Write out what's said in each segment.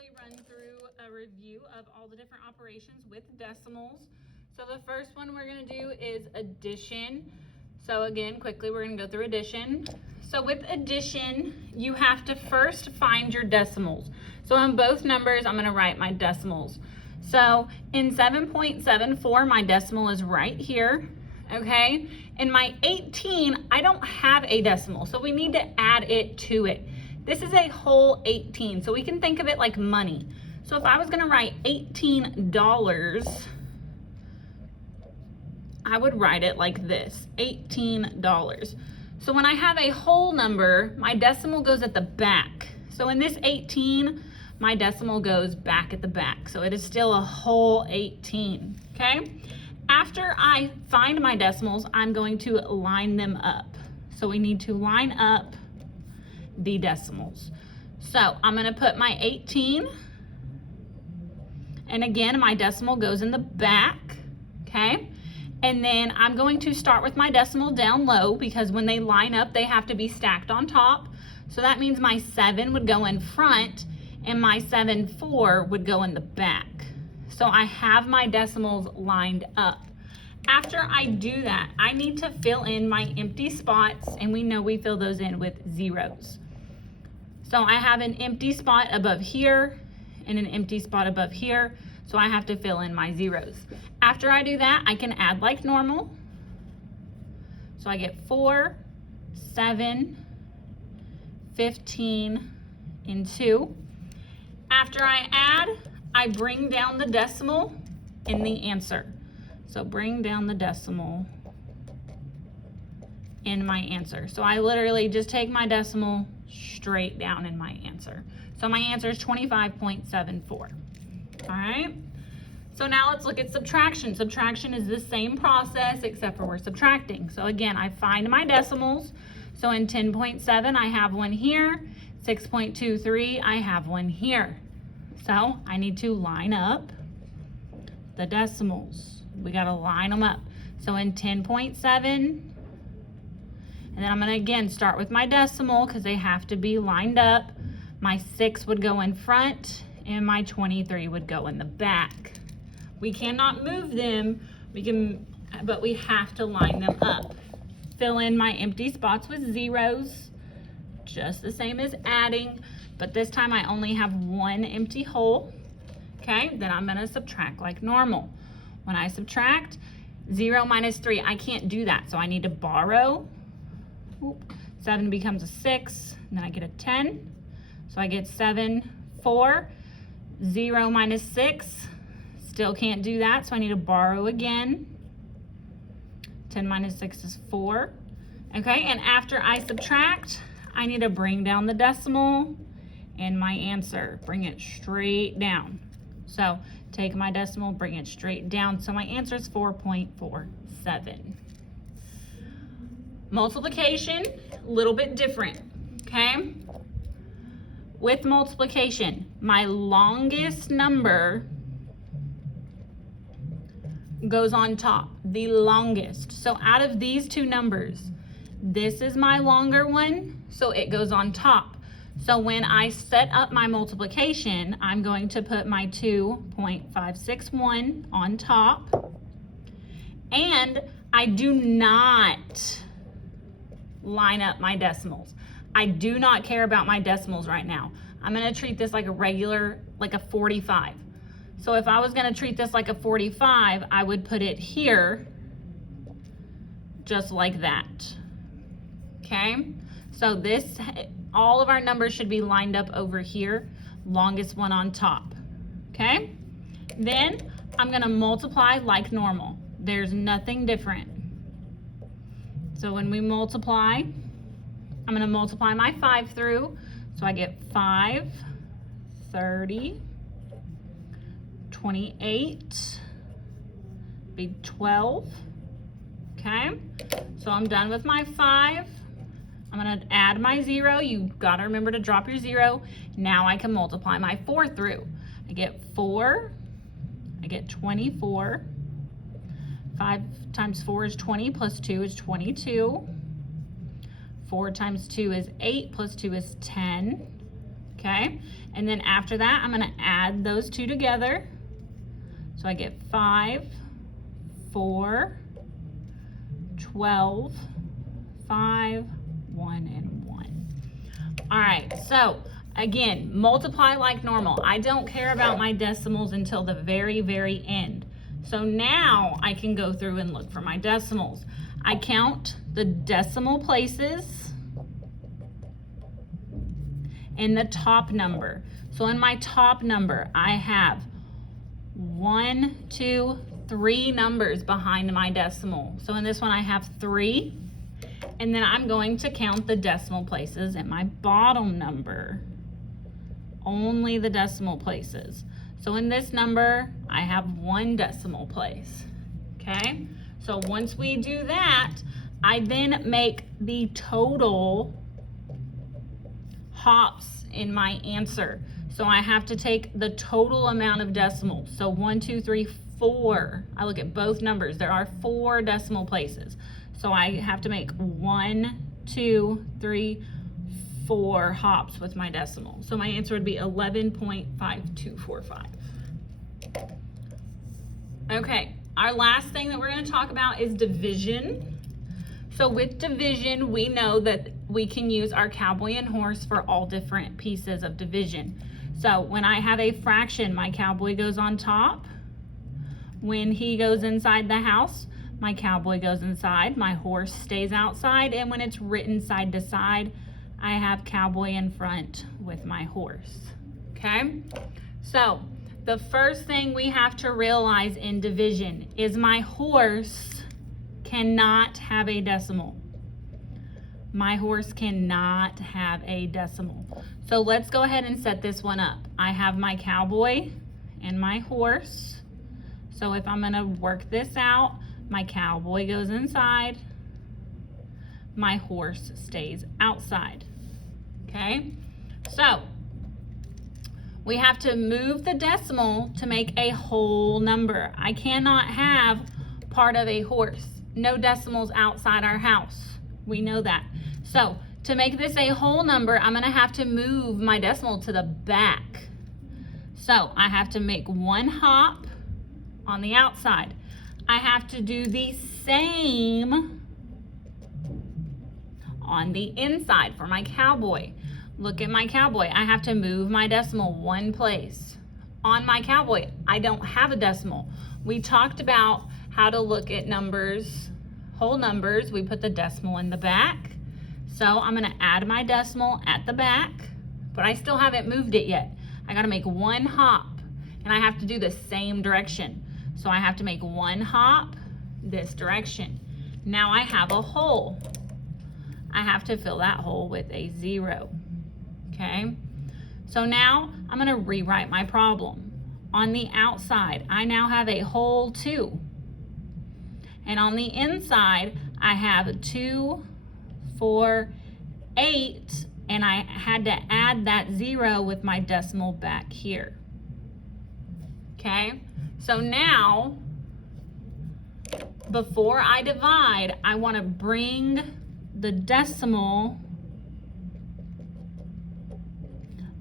quickly run through a review of all the different operations with decimals. So the first one we're going to do is addition. So again, quickly we're going to go through addition. So with addition, you have to first find your decimals. So on both numbers, I'm going to write my decimals. So in 7.74, my decimal is right here, okay? In my 18, I don't have a decimal, so we need to add it to it. This is a whole 18, so we can think of it like money. So if I was going to write $18, I would write it like this, $18. So when I have a whole number, my decimal goes at the back. So in this 18, my decimal goes back at the back. So it is still a whole 18, okay? After I find my decimals, I'm going to line them up. So we need to line up the decimals. So I'm going to put my 18, and again, my decimal goes in the back, okay? And then I'm going to start with my decimal down low because when they line up, they have to be stacked on top. So that means my 7 would go in front and my 7.4 would go in the back. So I have my decimals lined up. After I do that, I need to fill in my empty spots, and we know we fill those in with zeros. So I have an empty spot above here and an empty spot above here, so I have to fill in my zeros. After I do that, I can add like normal. So I get 4, 7, 15, and 2. After I add, I bring down the decimal in the answer. So bring down the decimal in my answer. So I literally just take my decimal straight down in my answer. So my answer is 25.74. All right. So now let's look at subtraction. Subtraction is the same process except for we're subtracting. So again, I find my decimals. So in 10.7, I have one here. 6.23, I have one here. So I need to line up the decimals. We got to line them up. So in 10.7, and then I'm going to again start with my decimal because they have to be lined up. My 6 would go in front and my 23 would go in the back. We cannot move them, but we have to line them up. Fill in my empty spots with zeros, just the same as adding, but this time I only have one empty hole. Okay, then I'm going to subtract like normal. When I subtract, 0 minus 3, I can't do that, so I need to borrow. 7 becomes a 6, and then I get a 10. So I get 7, 4, 0 minus 6, still can't do that, so I need to borrow again. 10 minus 6 is 4. Okay, and after I subtract, I need to bring down the decimal in my answer. Bring it straight down. So take my decimal, bring it straight down. So my answer is 4.47. Multiplication, a little bit different, okay? With multiplication, my longest number goes on top, the longest. So out of these two numbers, this is my longer one, so it goes on top. So when I set up my multiplication, I'm going to put my 2.561 on top, and I do not line up my decimals. I do not care about my decimals right now. I'm going to treat this like a regular, like a 45. So if I was going to treat this like a 45, I would put it here, just like that. Okay? So this, all of our numbers should be lined up over here, longest one on top. Okay? Then I'm going to multiply like normal. There's nothing different. So when we multiply, I'm going to multiply my 5 through. So I get 5, 30, 28, be 12. Okay? So I'm done with my 5. I'm going to add my 0. You've got to remember to drop your 0. Now I can multiply my 4 through. I get 4. I get 24. 5 times 4 is 20, plus 2 is 22. 4 times 2 is 8, plus 2 is 10. Okay? And then after that, I'm gonna add those two together. So I get 5, 4, 12, 5, 1, and 1. All right, so again, multiply like normal. I don't care about my decimals until the very, very end. So now I can go through and look for my decimals. I count the decimal places in the top number. So in my top number, I have 1, 2, 3 numbers behind my decimal. So in this one, I have 3. And then I'm going to count the decimal places in my bottom number. Only the decimal places. So in this number, I have 1 decimal place. Okay? So once we do that, I then make the total hops in my answer. So I have to take the total amount of decimals. So 1, 2, 3, 4. I look at both numbers. There are 4 decimal places. So I have to make 1, 2, 3, 4 hops with my decimal. So my answer would be 11.5245. Okay, our last thing that we're going to talk about is division. So with division, we know that we can use our cowboy and horse for all different pieces of division. So when I have a fraction, my cowboy goes on top. When he goes inside the house, my cowboy goes inside, my horse stays outside, and when it's written side to side, I have cowboy in front with my horse. Okay? So the first thing we have to realize in division is my horse cannot have a decimal. My horse cannot have a decimal. So let's go ahead and set this one up. I have my cowboy and my horse. So if I'm gonna work this out, my cowboy goes inside, my horse stays outside. Okay? So we have to move the decimal to make a whole number. I cannot have part of a horse. No decimals outside our house. We know that. So to make this a whole number, I'm gonna have to move my decimal to the back. So I have to make 1 hop on the outside. I have to do the same on the inside for my cowboy. Look at my cowboy. I have to move my decimal 1 place. On my cowboy, I don't have a decimal. We talked about how to look at numbers, whole numbers. We put the decimal in the back. So I'm gonna add my decimal at the back, but I still haven't moved it yet. I gotta make 1 hop, and I have to do the same direction. So I have to make 1 hop this direction. Now I have a hole. I have to fill that hole with a 0. Okay? So now I'm gonna rewrite my problem. On the outside, I now have a hole 2. And on the inside, I have 2, 4, 8, and I had to add that 0 with my decimal back here. Okay? So now, before I divide, I want to bring the decimal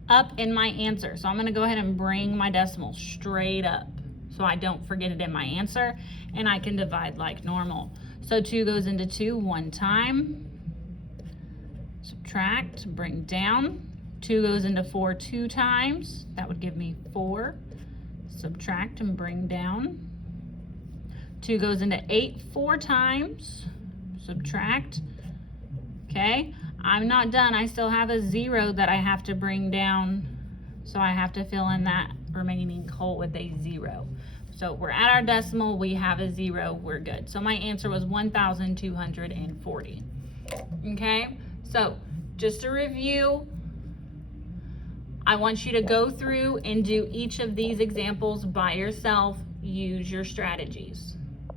up in my answer. So I'm going to go ahead and bring my decimal straight up so I don't forget it in my answer, and I can divide like normal. So 2 goes into 2 1 time. Subtract, bring down. 2 goes into 4 2 times. That would give me 4. Subtract and bring down. 2 goes into 8 4 times. Subtract. Okay, I'm not done. I still have a 0 that I have to bring down. So I have to fill in that remaining hole with a 0. So we're at our decimal, we have a 0, we're good. So my answer was 1,240. Okay, so just to review, I want you to go through and do each of these examples by yourself. Use your strategies.